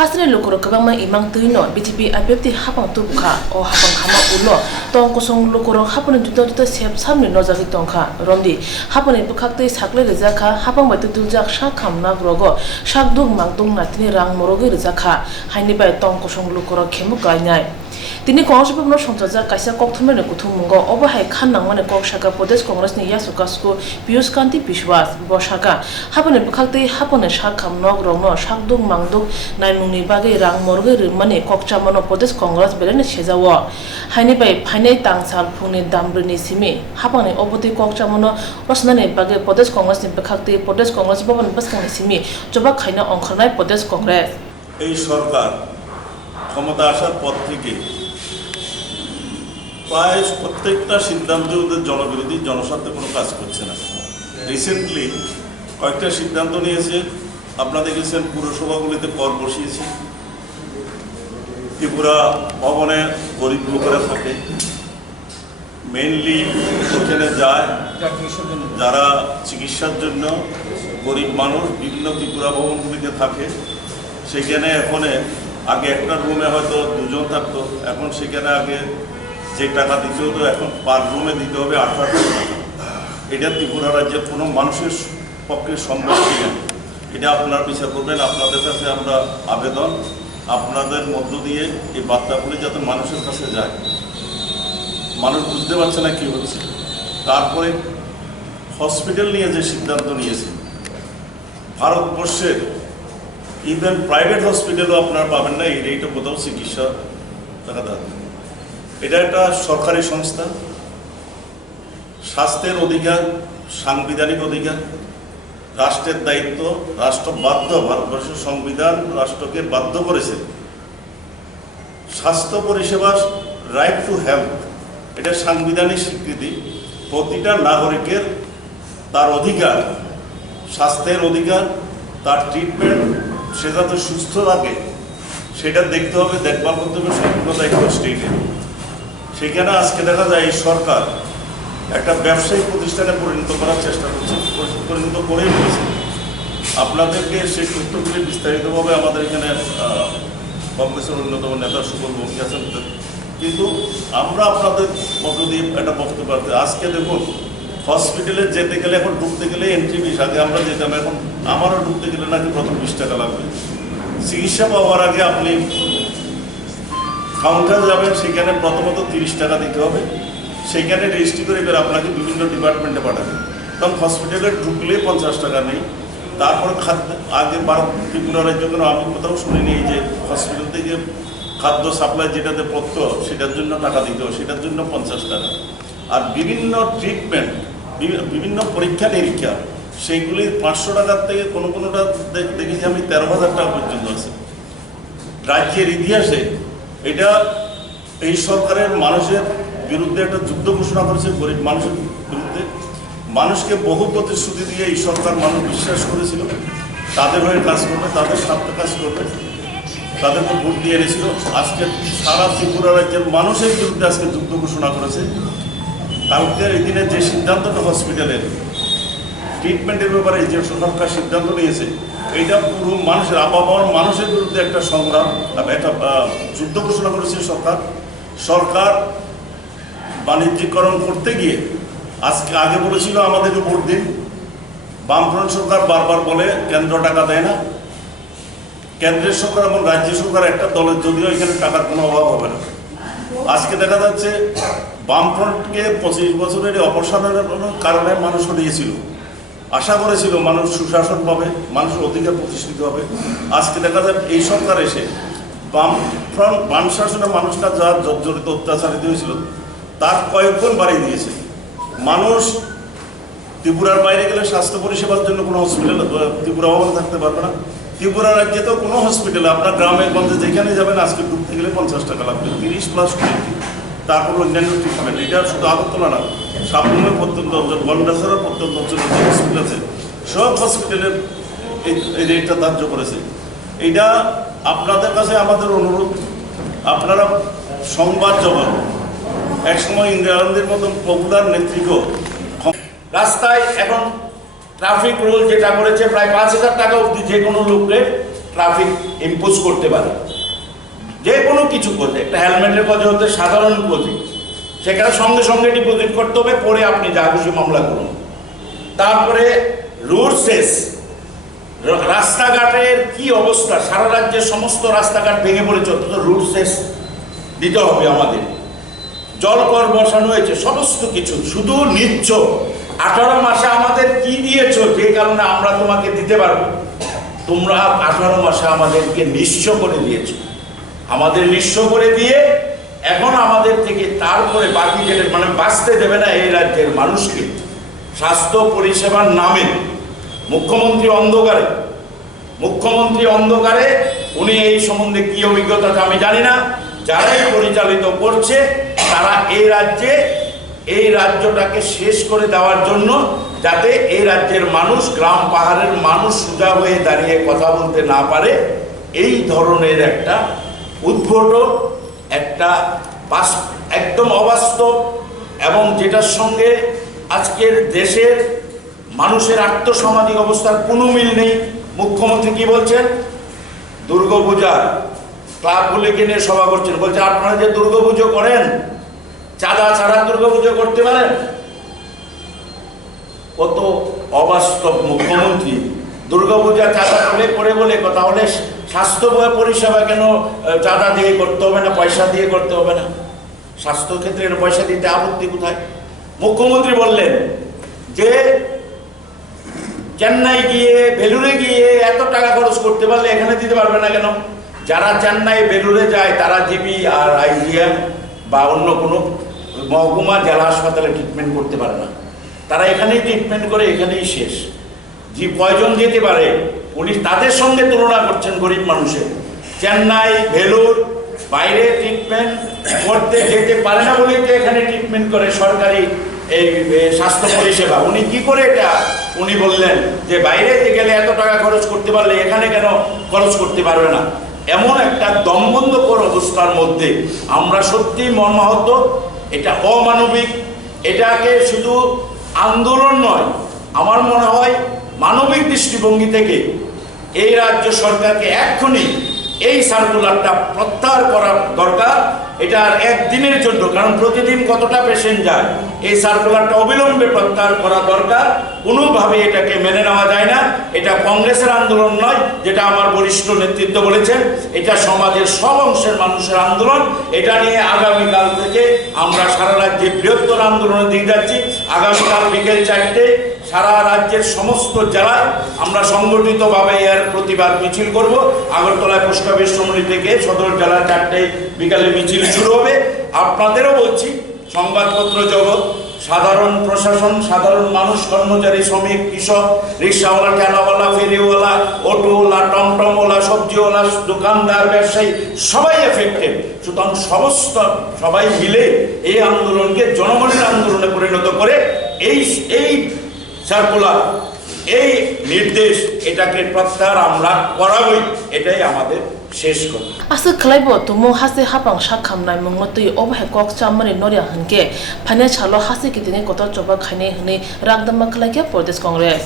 Hasne lokoro kabang imang tuino BTP apepti hapang tubuka o hapang hama ulo tong kosong lokoro hapon juta sep samni nojagi tongkha romdi hapon bukakte sakle rezaka hapang batutujak shakham na grogo shakdung mangtung natini rang morogi rezaka haini bai tong kosong lokoro khemu kainai তিনি কংগ্রেস ভবন সংসদা কাইসা কক্থমের কুথুমঙ্গ অবহাই খান নাংমানে cock শাখা প্রদেশ কংগ্রেসনি ইয়াসুকাসকো পিয়ুষ কান্তি বিশ্বাস বসাকা হাপনে বখাকতে হাপনে শাখাম নগ রং শাকদুং মাংদুক নাইমুংনি বাগে রাং মরগে রিমানে ককচামনো প্রদেশ Congress বেলেনে সেজাও হাইনি by ফাইনাই তাংসাল ফুংনি দামব্রিনি Simi হাপনে অবতি ককচামনো রসনানে বাগে প্রদেশ কংগ্রেসনি বখাকতে প্রদেশ কংগ্রেস ভবন বসকানি সিমি জবা খাইনা অংখরনাই প্রদেশ কংগ্রেস এই সরকার ক্ষমতা আসার পর থেকে প্রায় প্রত্যেকটা সিদ্ধান্ত ওদের জনবিরোধী জনস্বার্থে কোনো কাজ করছে না। রিসেন্টলি কয়েকটা সিদ্ধান্ত নিয়েছে, আপনারা দেখেছেন পুরসভাগুলিতে কর বসিয়েছে। ত্রিপুরা ভবনে গরিব লোকেরা থাকে, মেইনলি ওখানে যায় যারা চিকিৎসার জন্য গরিব মানুষ বিভিন্ন ত্রিপুরা ভবনগুলিতে থাকে। সেখানে এখন আগে একটা রুমে হয়তো দুজন থাকতো, এখন সেখানে আগে যে টাকা দিতে হতো এখন পার রুমে দিতে হবে 18 টাকা। এটা ত্রিপুরা রাজ্যের কোনো মানুষের পক্ষে সম্ভব কিনা এটা আপনারা বিচার করবেন। আপনাদের কাছে আমরা আবেদন, আপনাদের মধ্য দিয়ে এই বার্তাগুলি যাতে মানুষের কাছে যায়। মানুষ বুঝতে পারছে না কী হচ্ছে। তারপরে হসপিটাল নিয়ে যে সিদ্ধান্ত নিয়েছে, ভারতবর্ষের ইভেন প্রাইভেট হসপিটালও আপনারা পাবেন না এই রেটে কোথাও চিকিৎসা টাকা দেওয়া। এটা একটা সরকারি সংস্থা, স্বাস্থ্যের অধিকার সাংবিধানিক অধিকার, রাষ্ট্রের দায়িত্ব, রাষ্ট্র বাধ্য, ভারতবর্ষের সংবিধান রাষ্ট্রকে বাধ্য করেছে স্বাস্থ্য পরিষেবা রাইট টু হেলথ, এটা সাংবিধানিক স্বীকৃতি। প্রতিটা নাগরিকের তার অধিকার, স্বাস্থ্যের অধিকার, তার ট্রিটমেন্ট, সে যাতে সুস্থ থাকে সেটা দেখতে হবে, দেখভাল করতে হবে, সম্পূর্ণ দায়িত্ব স্টেটের। সেখানে আজকে দেখা যায় এই সরকার একটা ব্যবসায়িক প্রতিষ্ঠানে পরিণত করার চেষ্টা করছে, পরিণত করেই বলেছে। আপনাদেরকে সেই তথ্যগুলি বিস্তারিতভাবে আমাদের এখানে কংগ্রেসের অন্যতম নেতা সুবল বঙ্কি আছেন, কিন্তু আমরা আপনাদের মধ্য দিয়ে একটা বক্তব্য আছে। আজকে দেখুন হসপিটালে যেতে গেলে এখন ঢুকতে গেলে এন্ট্রি ফিস, আগে আমরা যেতাম, এখন আমারও ঢুকতে গেলে নাকি প্রথম 20 টাকা লাগবে। চিকিৎসা পাওয়ার আগে আপনি কাউন্টার যাবেন, সেখানে প্রথমত 30 টাকা দিতে হবে, সেইখানে রেজিস্ট্রি করে এবার আপনাকে বিভিন্ন ডিপার্টমেন্টে পাঠাবে। তখন হসপিটালে ঢুকলে 50 টাকা নেই। তারপরে আগে ত্রিপুরা রাজ্য কেন আমি কোথাও শুনিনি যে হসপিটাল থেকে খাদ্য সাপ্লাই যেটাতে পড়তো সেটার জন্য টাকা দিতে হবে, সেটার জন্য 50 টাকা। আর বিভিন্ন ট্রিটমেন্ট, বিভিন্ন পরীক্ষা নিরীক্ষা, সেইগুলি 500 টাকার থেকে কোনোটা দেখেছি আমি 13,000 টাকা পর্যন্ত আছে। রাজ্যের ইতিহাসে এটা এই সরকারের মানুষের বিরুদ্ধে একটা যুদ্ধ ঘোষণা করেছে, গরিব মানুষের বিরুদ্ধে। মানুষকে বহু প্রতিশ্রুতি দিয়ে এই সরকার মানুষ বিশ্বাস করেছিল তাদের হয়ে কাজ করবে, তাদের স্বার্থে কাজ করবে, তাদেরকে ভোট দিয়ে এনেছিল। আজকে সারা ত্রিপুরা রাজ্যের মানুষের বিরুদ্ধে আজকে যুদ্ধ ঘোষণা করেছে। কালকের এই দিনে যে সিদ্ধান্তটা হসপিটালের ট্রিটমেন্টের ব্যাপারে যে সরকার সিদ্ধান্ত নিয়েছে, এটা পুরো মানুষের আবহাওয়ার মানুষের বিরুদ্ধে একটা সংগ্রাম, একটা যুদ্ধ ঘোষণা করেছে সরকার বাণিজ্যিকরণ করতে গিয়ে আজকে আগে বলেছিল আমাদেরকে ভোট দিন। বামফ্রন্ট সরকার বারবার বলে কেন্দ্র টাকা দেয় না। কেন্দ্রের সরকার এবং রাজ্য সরকার একটা দলের, যদিও এখানে টাকার কোনো অভাব হবে না। আজকে দেখা যাচ্ছে বামফ্রন্টকে 25 বছরের অপসারণের কারণে মানুষ হটিয়েছিল, আশা করেছিল মানুষ সুশাসন পাবে, মানুষের অধিকার প্রতিষ্ঠিত হবে। আজকে দেখা যায় এই সরকার এসে বাম শাসনে মানুষটা যা জর্জরিত অত্যাচারিত হয়েছিল তার কয়েকগুণ বাড়িয়ে দিয়েছে। মানুষ ত্রিপুরার বাইরে গেলে স্বাস্থ্য পরিষেবার জন্য কোনো হসপিটাল ত্রিপুরা ভবনে থাকতে পারবে না। ত্রিপুরা রাজ্যে তো কোনো হসপিটালে আপনার গ্রামে গঞ্জে যেখানে যাবেন আজকে ঢুকতে গেলে 50 টাকা লাগবে, 30+20। তারপর অন্যান্য ট্রিটমেন্ট, এটা শুধু আগরতলা না, সাবরুমের প্রত্যন্ত অঞ্চল, গন্ডাছড়ার প্রত্যন্ত অঞ্চলে যে হসপিটাল আছে সব হসপিটালের এই রেটটা ধার্য করেছে। এইটা আপনাদের কাছে আমাদের অনুরোধ, আপনারা সংবাদ জগৎ একসময় ইন্দিরা গান্ধীর মতন পপুলার নেতৃত্ব রাস্তায় এখন ট্রাফিক রুল যেটা করেছে প্রায় 5,000 টাকা অবধি যে কোনো লোককে ট্রাফিক ইম্পোজ করতে পারে, যে কোনো কিছু করতে, একটা হেলমেটের কাজে হতে সাধারণ পুঁজি, সেখানে সঙ্গে সঙ্গে ডিপোজিট করতে হবে, পরে আপনি যা খুশি মামলা করুন। তারপরে রোড সেস, রাস্তাঘাটের কি অবস্থা, সারা রাজ্যের সমস্ত রাস্তাঘাট ভেঙে পড়েছে, অথচ রোড সেস দিতে হবে আমাদের। জলকর বসানো হয়েছে, সমস্ত কিছু, শুধু নিচ্ছ। 18 মাসে আমাদের কি দিয়েছো যে কারণে আমরা তোমাকে দিতে পারবো? তোমরা 18 মাসে আমাদেরকে নিঃস্ব করে দিয়েছো। আমাদের নিঃস্ব করে দিয়ে এখন আমাদের থেকে তারপরে বাকি যেটা মানে বাঁচতে দেবে না এই রাজ্যের মানুষকে। স্বাস্থ্য পরিষেবার নামে মুখ্যমন্ত্রী অন্ধকারে, উনি এই সম্বন্ধে কি অভিজ্ঞতা আমি জানি না। যারাই পরিচালিত করছে তারা এই রাজ্যটাকে শেষ করে দেওয়ার জন্য, যাতে এই রাজ্যের মানুষ, গ্রাম পাহাড়ের মানুষ সোজা হয়ে দাঁড়িয়ে কথা বলতে না পারে, এই ধরনের একটা উদ্ভট, একটা একদম অবাস্তব, এবং যেটার সঙ্গে আজকের দেশের মানুষের আর্থসামাজিক অবস্থার কোনো মিল নেই। মুখ্যমন্ত্রী কি বলছেন? দুর্গাপূজা ক্লাবগুলিকে নিয়ে সভা করছেন, বলছে আপনারা যে দুর্গাপুজো করেন, চাঁদা ছাড়া দুর্গাপুজো করতে পারেন? কত অবাস্তব মুখ্যমন্ত্রী! দুর্গাপূজা চাঁদা করে বলে কথা, হলে স্বাস্থ্য পরিষেবা কেন চাঁদা দিয়ে করতে হবে না, পয়সা দিয়ে করতে হবে না? স্বাস্থ্য ক্ষেত্রে পয়সা দিতে আপত্তি কোথায়? মুখ্যমন্ত্রী বললেন যে চেন্নাই গিয়ে, বেলুড়ে গিয়ে এত টাকা খরচ করতে পারলে এখানে দিতে পারবে না কেন? যারা চেন্নাই বেলুড়ে যায় তারা জিবি আর আইজিএম বা অন্য কোনো মহকুমা জেলা হাসপাতালে ট্রিটমেন্ট করতে পারে না, তারা এখানেই ট্রিটমেন্ট করে, এখানেই শেষ। যে কয়জন যেতে পারে উনি তাদের সঙ্গে তুলনা করছেন গরিব মানুষের। চেন্নাই, ভেলোর বাইরে ট্রিটমেন্ট করতে যেতে পারে না বলেই তো এখানে ট্রিটমেন্ট করে সরকারি এই স্বাস্থ্য পরিষেবা। উনি কি করে এটা উনি বললেন যে বাইরে গেলে এত টাকা খরচ করতে পারলে এখানে কেন খরচ করতে পারবে না? এমন একটা দমবন্ধকর অবস্থার মধ্যে আমরা সত্যি মর্মাহত। এটা অমানবিক। এটাকে শুধু আন্দোলন নয়, আমার মনে হয় মানবিক দৃষ্টিভঙ্গি থেকে এই রাজ্য সরকারকে এক্ষুনি এই সার্কুলারটা প্রত্যাহার করা দরকার। এটা আর একদিনের জন্য, কারণ প্রতিদিন কতটা পেশেন্ট যায়, এই সার্কুলারটা অবিলম্বে প্রত্যাহার করা দরকার। কোনোভাবে এটাকে মেনে নেওয়া যায় না। এটা কংগ্রেসের আন্দোলন নয়, যেটা আমার বরিষ্ঠ নেতৃত্ব বলেছেন, এটা সমাজের সব অংশের মানুষের আন্দোলন। এটা নিয়ে আগামীকাল থেকে আমরা সারা রাজ্যে বৃহত্তর আন্দোলনের দিকে যাচ্ছি। আগামীকাল বিকেল 4টে সারা রাজ্যের সমস্ত জেলায় আমরা সংগঠিতভাবে এর প্রতিবাদ মিছিল করব। আগরতলায় পোস্ট অফিস সমিতি থেকে সদর জেলার 4টে বিকালে মিছিল শুরু হবে। আপনাদেরও বলছি, সংবাদপত্র জগৎ, সাধারণ প্রশাসন, সাধারণ মানুষ, কর্মচারী, শ্রমিক, কৃষক, রিক্সাওয়ালা, ঠেলাওয়ালা, ফেরিওয়ালা, অটোওয়ালা, টমটমওয়ালা, সবজিওয়ালা, দোকানদার, ব্যবসায়ী সবাই এফেক্টেড। সুতরাং সবাই মিলে এই আন্দোলনকে জনগণের আন্দোলনে পরিণত করে এই সার্কুলার, এই নির্দেশ, এটাকে প্রত্যাহার আমরা করাবই। এটাই আমাদের শেষ কথা। আসে খাইবো তুমো হাসে হাপাং সাখামনাই মংমতই অবহে কক চামনি নরিয়া হনকে ফানে ছালো হাসে কিতিনে কত চবা খাইনে হনে রাগদামা খালাইকে প্রদেশ কংগ্রেস।